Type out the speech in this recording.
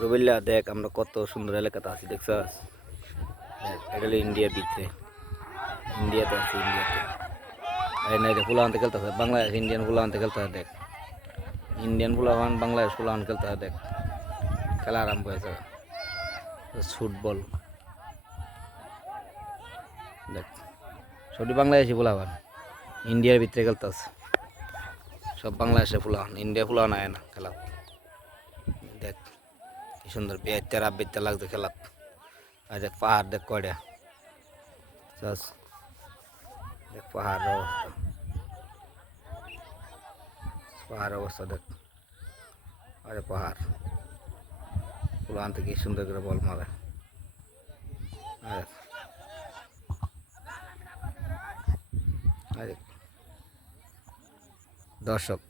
রুবেল্লা দেখ আমরা কত সুন্দর এলাকাতে আছি দেখছস। দেখ এটা হলো ইন্ডিয়ার ভিতরে, ইন্ডিয়াতে আছি ইন্ডিয়াতে। এই না এটা ফুলা আনতে খেলতেছে বাংলাদেশ ইন্ডিয়ান ফুলা আনতে খেলতেছে দেখ, ইন্ডিয়ান ফুলাহান বাংলাদেশ ফুলাহান খেলতেছে দেখ, খেলা আরম্ভ হয়েছে। ফুটবল দেখ সবটি বাংলাদেশি ফুলাহান ইন্ডিয়ার ভিতরে খেলতেছে, সব বাংলাদেশের ফুলাহান, ইন্ডিয়া ফুলাহান আয় না খেলা। দেখ কি সুন্দর বেতের আবেতে লাগছে খেলা। আর দেখ পাহাড় দেখ কয়টা, দেখ পাহাড়ের অবস্থা, পাহাড়ের অবস্থা দেখ। আরে পাহাড় ফুলাহান থেকে সুন্দর করে বল মারে। আরে দর্শক